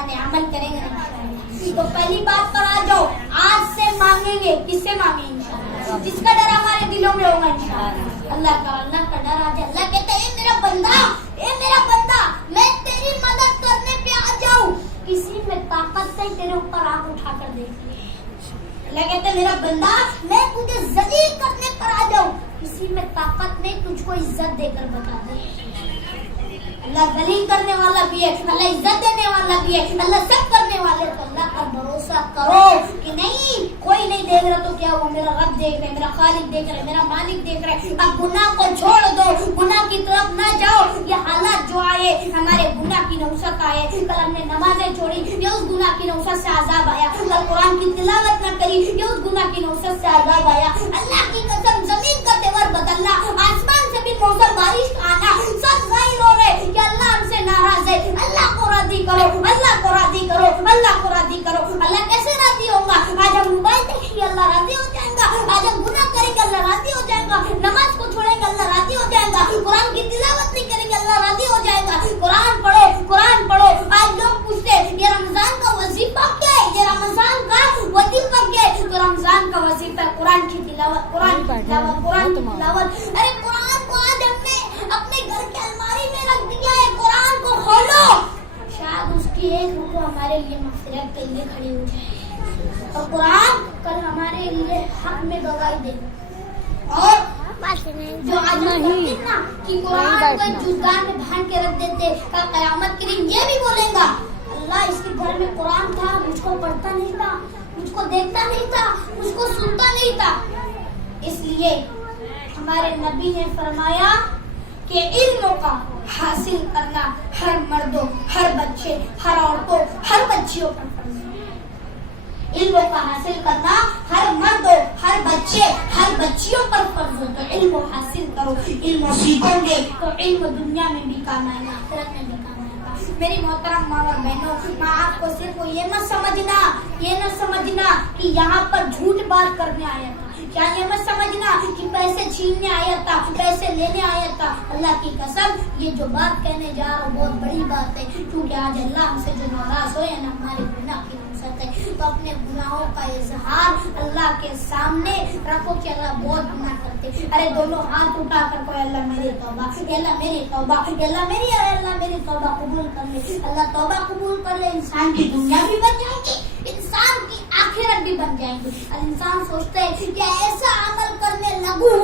पुराने अमल करेंगे इंशाअल्लाह। तो पहली बात पर आ जाओ, आज से मांगेंगे, किससे मांगेंगे इंशाअल्लाह? जिसका डर हमारे दिलों में होगा इंशाअल्लाह। अल्लाह का डर आ जाए। अल्लाह कहते हैं मेरा बंदा, मैं तेरी मदद करने पे आ जाऊं, किसी में ताकत नहीं तेरे ऊपर आंख उठा कर देख। अल्लाह कहते हैं मेरा बंदा, मैं तुझे जलील करने पर आ जाऊं, किसी में ताकत नहीं तुझको इज्जत देकर बता दे। अल्लाह जलील करने वाला भी है, अल्लाह इज्जत देने वाला भी है, अल्लाह सब करने वाले। तो अल्लाह पर भरोसा करो कि नहीं कोई नहीं देख रहा तो क्या हुआ, मेरा रब देख रहे, मेरा खालिक देख रहे, मेरा मालिक देख रहे। अब गुनाह को छोड़ दो, गुनाह की तरफ ना जाओ। ये हालात जो आए हमारे गुनाह की नौसत आए, कल हमने नमाजें छोड़ी, ये उस गुनाह की नौसत से आजाब आया। कल कुरान की तिलावत न करी, ये उस गुनाह की नौसत से आजाब आया। अल्लाह की कसम जमीन का तेवर बदलना, आसमान से भी मौसम बारिश का आना, सब जाहिर हो रहे कि अल्लाह हमसे नाराज है। अल्लाह को राजी करो, अल्लाह को राजी करो, अल्लाह को राजी करो। अल्लाह कैसे राजी होगा? आज हम मोबाइल देखेंगे अल्लाह राजी हो जाएगा, आज हम गुनाह करेंगे अल्लाह राजी हो जाएगा, नमाज को छोड़ेंगे अल्लाह राजी हो जाएगा, कुरान की तिलावत नहीं करेंगे अल्लाह राजी हो जाएगा। कुरान पढ़ो, कुरान पढ़ो। आज लोग पूछते हैं ये रमजान का वजीफा क्या है, ये रमजान का वजीफा क्या है? तो रमजान का वजीफा कुरान की तिलावत, कुरान की तिलावत, कुरान की तिलावत। अरे कुरान को आज हमने अपने घर के अलमारी में रख दिया है, कुरान को खोलो, शायद उसकी एक रुको हमारे लिए मगफिरत के लिए खड़ी हो जाए, और कुरान कल हमारे लिए हक में गवाही दे। और जो आज नहीं ना कि कुरान को एक जुज़दान में बांध के रख देते, कल क़यामत के दिन ये भी बोलेगा अल्लाह इसके घर में कुरान था, मुझको पढ़ता नहीं था, मुझको देखता नहीं था, मुझको सुनता नहीं था। इसलिए हमारे नबी ने फरमाया कि इल्म का हासिल करना हर मर्दों, हर बच्चे, हर औरतों, हर बच्चियों पर फर्ज है। इल्म का हासिल करना हर मर्दों, हर बच्चे, हर बच्चियों पर फर्ज है। तो इल्म हासिल करो, इल्म सीखोगे तो इल्म दुनिया में भी काम आएगा, आखिरत में भी काम आएगा। मेरी मोहतरम माँ और बहनों, मैं आपको सिर्फ ये मत समझना कि यहाँ पर झूठ बात करने आया था, क्या ये मत समझना कि पैसे छीनने आया था, पैसे लेने आया था। अल्लाह की कसम ये जो बात कहने जा रहा हूँ बहुत बड़ी बात है, क्योंकि आज अल्लाह हमसे जो नाराज हो या ना हमारे गुनाह की नुसरत है। तो अपने गुनाहों का इजहार अल्लाह के सामने रखो कि अल्लाह बहुत गुनाह करते। अरे दोनों हाथ उठा कर कोई अल्लाह मेरी तौबा, अल्लाह मेरी तौबा, अल्लाह मेरी तौबा कबूल कर ले। अल्लाह तौबा कबूल कर ले, इंसान की दुनिया भी बन जाएगी, इंसान की आखिरत भी बन जाएगी। इंसान सोचता है कि ऐसा अमल करने लगूं